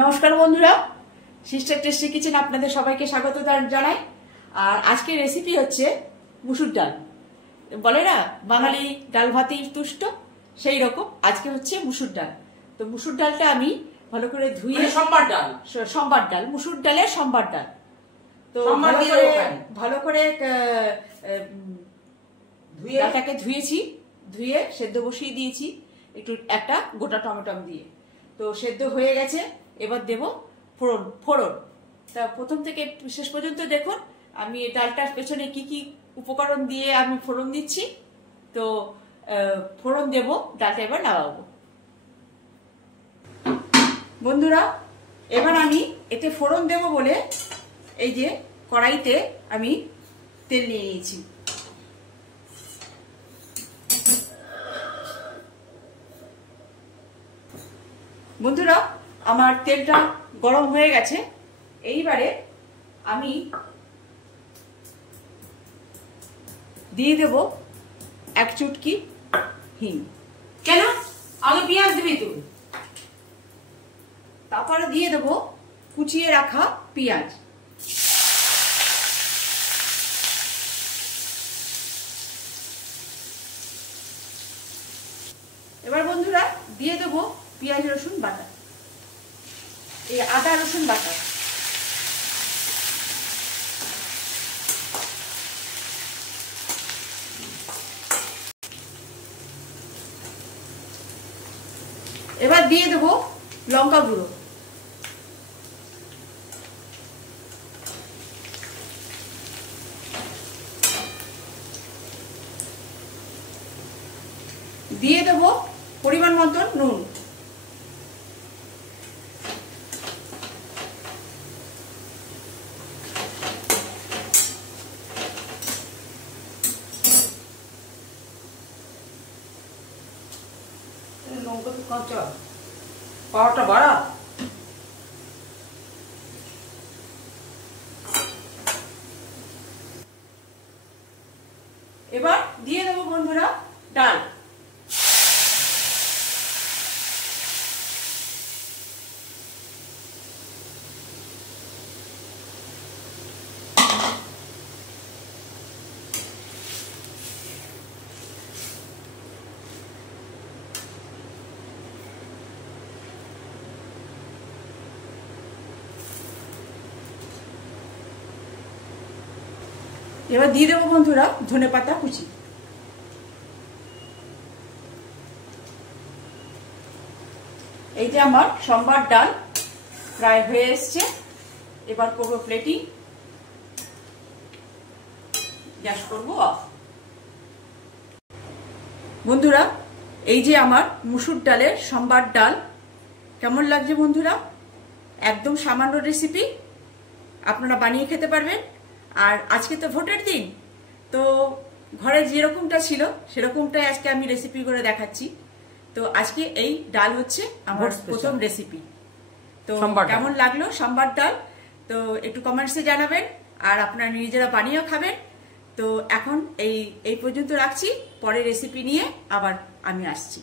নমস্কার বন্ধুরা, sister tasty kitchen আপনাদের সবাইকে স্বাগত জানাই। আর আজকের রেসিপি হচ্ছে মুসুর ডাল। বলে না বাঙালি ডাল ভাতেই তুষ্ট, সেই রকম আজকে হচ্ছে মুসুর ডাল। তো মুসুর ডালটা আমি ভালো করে ধুয়ে, সম্বার ডাল, মুসুর ডালের সম্বার ডাল। তো ভালো করে ডালটাকে ধুয়েছি, ধুয়ে সেদ্ধ বসিয়ে দিয়েছি একটু একটা গোটা টমেটো দিয়ে। তো সেদ্ধ হয়ে গেছে, এবার দেব ফোড়ন। তা প্রথম থেকে শেষ পর্যন্ত দেখুন আমি ডালটার পেছনে কি কি উপকরণ দিয়ে আমি ফোড়ন দিচ্ছি। তো ফোড়ন দেব, ডালটা এবার নামাবো। বন্ধুরা, এবার আমি এতে ফোড়ন দেব বলে এই যে কড়াইতে আমি তেল নিয়ে নিয়েছি। বন্ধুরা, আমার তেলটা গরম হয়ে গেছে। এইবারে আমি দিয়ে দেব এক চুটকি হিং। কেন আগে পেঁয়াজ দিবি তুই? তারপরে দিয়ে দেব কুচিয়ে রাখা পেঁয়াজ। এবার বন্ধুরা দিয়ে দেব পেঁয়াজ রসুন বাটা, এই আদা রসুন বাটা। এবার দিয়ে দেব লঙ্কা গুঁড়ো। দিয়ে দেব পরিমাণ মতন নুন। লঙ্কা তো কাঁচা, পাওয়াটা বাড়া। এবার দিয়ে দেবো বন্ধুরা ডাল। এবার দিয়ে দেবো বন্ধুরা ধনেপাতা কুচি। এই যে আমার সম্বার ডাল প্রায় হয়ে এসছে। এবার করবো প্লেটিং, গ্যাস করবো অফ। বন্ধুরা, এই যে আমার মুসুর ডালের সম্বার ডাল কেমন লাগছে বন্ধুরা? একদম সামান্য রেসিপি, আপনারা বানিয়ে খেতে পারবেন। আর আজকে তো ভোটের দিন, তো ঘরে যেরকমটা ছিল সেরকমটাই আজকে আমি রেসিপি করে দেখাচ্ছি। তো আজকে এই ডাল হচ্ছে আমার প্রথম রেসিপি। তো কেমন লাগলো সম্বার ডাল, তো একটু কমেন্টসে জানাবেন। আর আপনারা নিজেরা বানিয়েও খাবেন। তো এখন এই পর্যন্ত রাখছি, পরে রেসিপি নিয়ে আবার আমি আসছি।